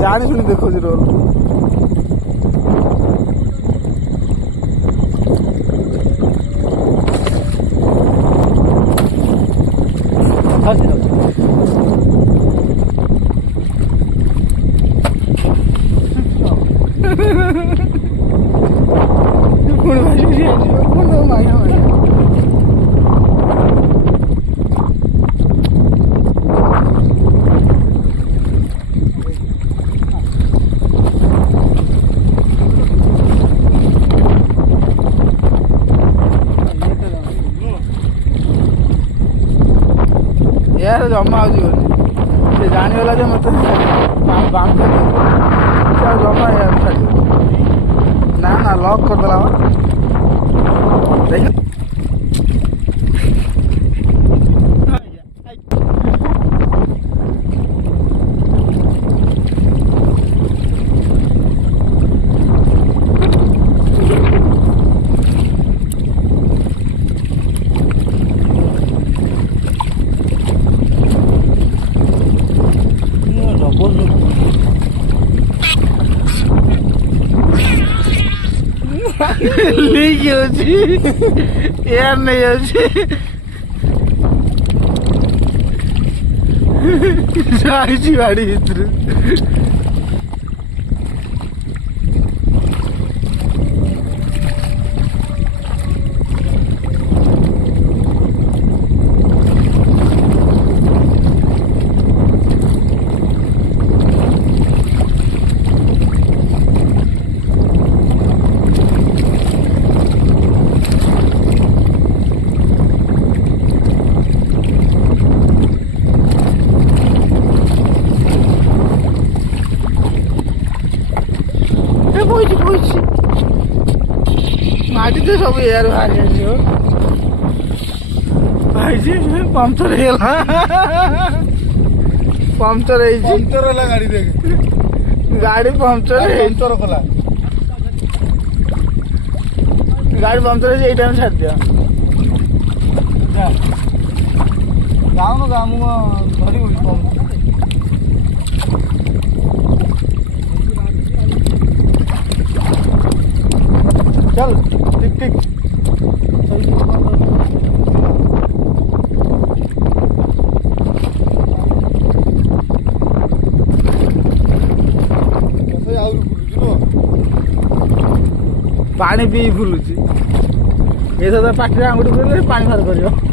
ଜାଣି ଶୁଣି ଦେଖୁଛି ରୋଲ। ପୁଣି ଭାସି ପୁଣି ମାଗିଆ ମାଗିଆ यार जमा से जानीगला जे मत बाम जमा यार छाड़ ना ना लॉक कर देला देख लीक होची यार नहीं होची जाइची गाड़ी भीतर माटी तो सब यार बाहर भाई पंचर पंचर गाड़ी देख गाड़ी पंचर पंचर कला गाड़ी पंचर ये टाइम छाड़ दिया जाऊन गाँव धरी चल ठीक ठीक पानी पी फुलुची ये तो पाटी आंगुठी पानी बाहर कर